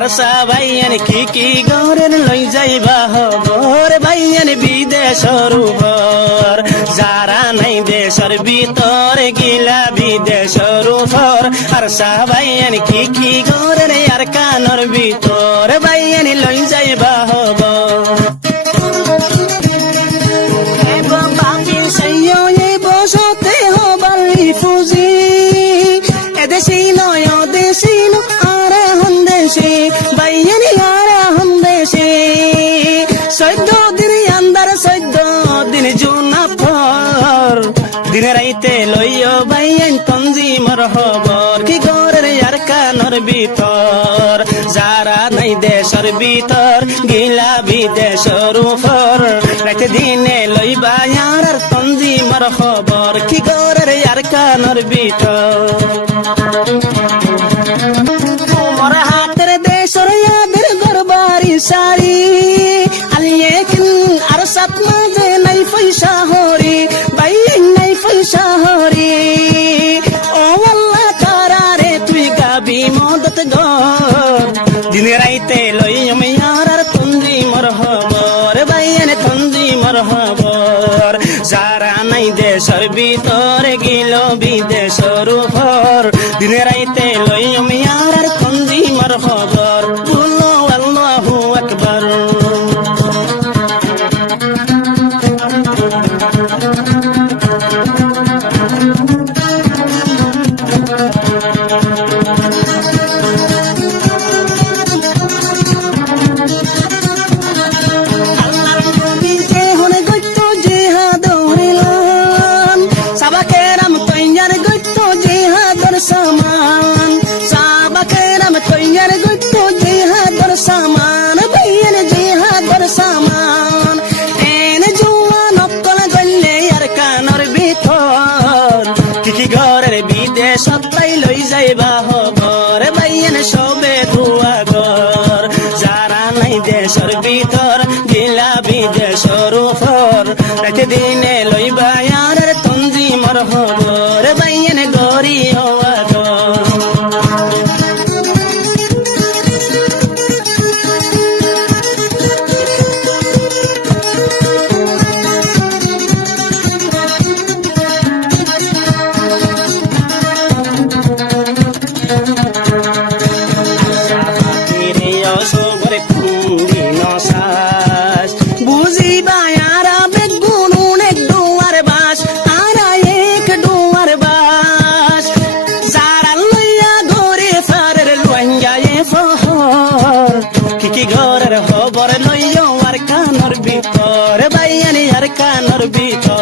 আর সাবাইয়ান কি গরের লই যাইবা হবর বাইয়ান বিদেশর উপর যারা নাই দেশের ভিতর গিলা বিদেশর উপর আর সাবাইয়ান কি গরের আর কানর ভিতর বাইয়ান লই যাইবা হবর বসতে হবালি ফুজি এদেশি নয় দেশি আর হন দেশি বাইয়ানি আর হন দেশি 14 দিন আন্দার 14 দিন জুনাফর দিন রাইতে লইও বাইয়ান তঞ্জিমর হবর কি গরের আর কানর ভিতর যারা নাই দেশের ভিতর গিলা বিদেশের উপর রাইতে দিনে লইবা আর তঞ্জিমর খবর কি গরের আর কানর ভিতর তোমার হাতের দেশের ইয়াদের দরবারি সারি আলিয়ে কিন আর সাত মাঝে নাই পয়সা হরি বাইন নাই পয়সা হরি ও আল্লাহ তারারে তুই গাবি মদত গর দিন রাইতে লই আমি আর তঞ্জিমর খবর বাইন তঞ্জিমর খবর যারা নাই দেশের ভিতর গিল বিদেশের উপর দিন রাইতে লই আমি আর তঞ্জিমর খবর বলো আল্লাহু আকবার saman sabakeram toyar gutto jihad bar saman bayan jihad bar saman en juwan okkol golle yar kanor bitor kiki gorer bideshot tai loi jaiba hobor bayan sobe duwa gor jara nai deshor bitor gila bideshor upor rate dine loiba yar তঞ্জিমর খবর বাইয়ান গরি বুঝিবা ইয়ারা বেগুন অনেক দুয়ার বাস তারা এক দুয়ার বাস যারা লইয়া ঘরে ফারের লইয়া ফহর কি ঘরের খবর লইয়া আর কানর ভিতর বাইয়ানি আর কানর ভিতর